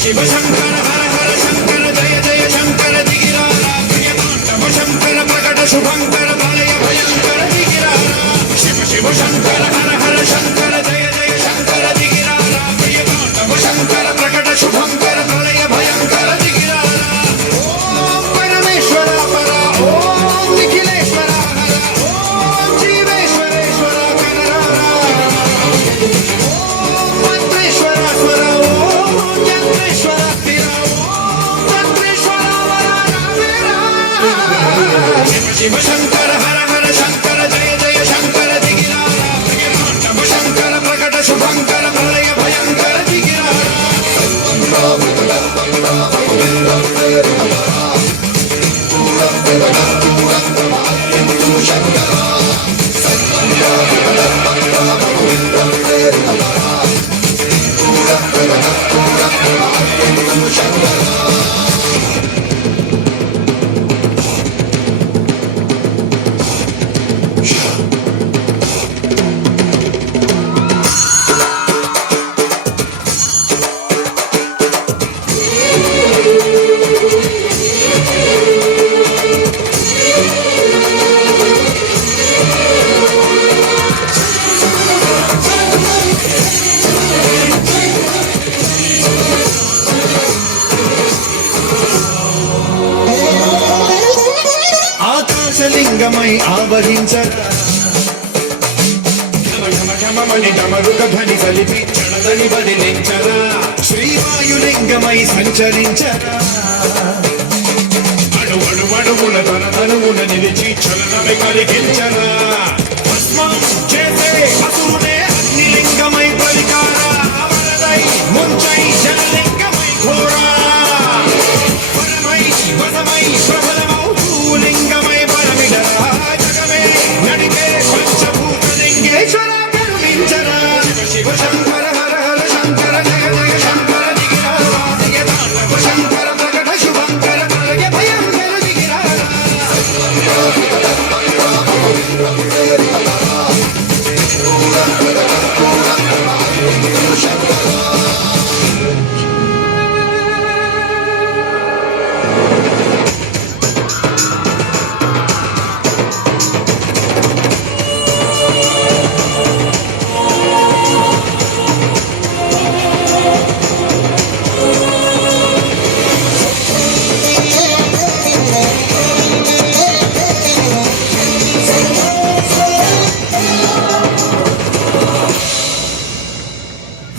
శివ శంకర హర హర శంకర జయ జయ శంకర దిగిరారా ప్రియతాండవ శంకర ప్రకట శుభంకర ప్రళయ భయంకర దిగిరారా శివ శివ శంకర హర హర శంకర జయ జయ శంకర దిగిరారా ప్రియతాండవ శంకర ప్రకట శుభంకర ప్రళయ భయంకర దిగిరారా ఓం పరమేశ్వర పర ఓం నిఖిలేశ్వర హర ఓం జీవేశ్వరేశ్వర కనరారా ఓం మంత్రేశ్వర స్వర ఓం యంత్రేశ్వర స్థిర ఓం తంత్రేశ్వర శివ శివ శంకర హర హర శంకర జయ జయ శంకర దిగిరారా ప్రియతాండవ శంకర ప్రకట శుభంకర ప్రళయ భయంకర దిగిరారా ఆకాశలింగమై ఆవహించరా ఘమఘమఘమమని డమరుక ధ్వని కలిపి చడదని బదిలించరా శ్రీవాయులింగమై సంచరించరా అణువణువణువున తన తనువున నిలిచి చలనమై కలిగించరా భస్మం చేసే అసురుడే అగ్నిలింగమై పరికారా వరదై ముంచై జలలింగమై ఘోరా వరమై వసమై ప్రబలమౌ భూలింగమై పరమిడరా జగమే నడిపే పంచభూతలింగేశ్వర కరుణించరా శివ శివ శంకర హర హర శంకర జయ జయ శంకర దిగిరారా ప్రియతాండవ శంకర ప్రకట శుభంకర ప్రళయ భయంకర దిగిరారా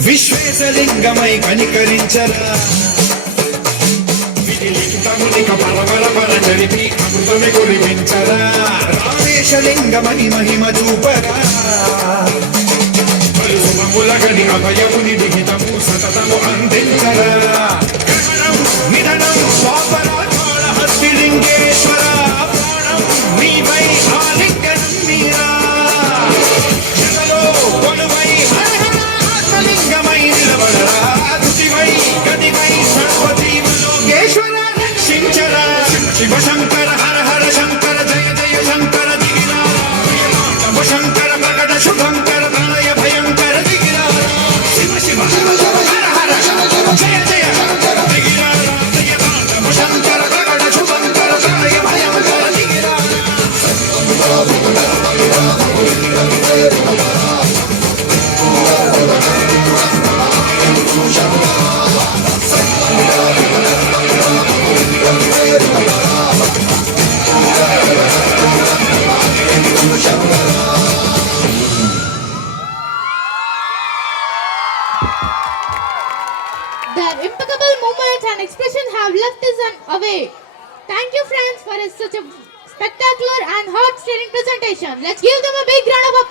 విశ్వేశలింగమై కనికరించరా విధిలిఖితమునిక పరవర పర జరిపి అమృతమి కురిపించరా రామేశలింగమని మహిమ చూపరా పలుసుమములగని అభయముని లిఖితము సతతము అందించరా గగనం నిధనం స్వాపరాకాళ హస్తిలింగేశ్వర ప్రాణం నీవై ఆలింగనం మీరా జగలో కొలువై లింగమై నిలబడరా తుతివై గదివై సర్వజీవలోకేశ్వర రక్షించరా శివ శంకర హర హర శంకర జయ జయ శంకర దిగిరారా ప్రియతాండవ శంకర ప్రకట శుభంకర ప్రళయ భయంకర దిగిరారా శివ శివ హర హర జయ జయ దిగిరారా ప్రియతాండవ శంకర ప్రకట శుభంకర ప్రళయ భయంకర దిగిరారా Their impeccable movements and expressions have left us away. Thank you, friends, for such a spectacular and heart-stirring presentation. Let's give them a big round of applause.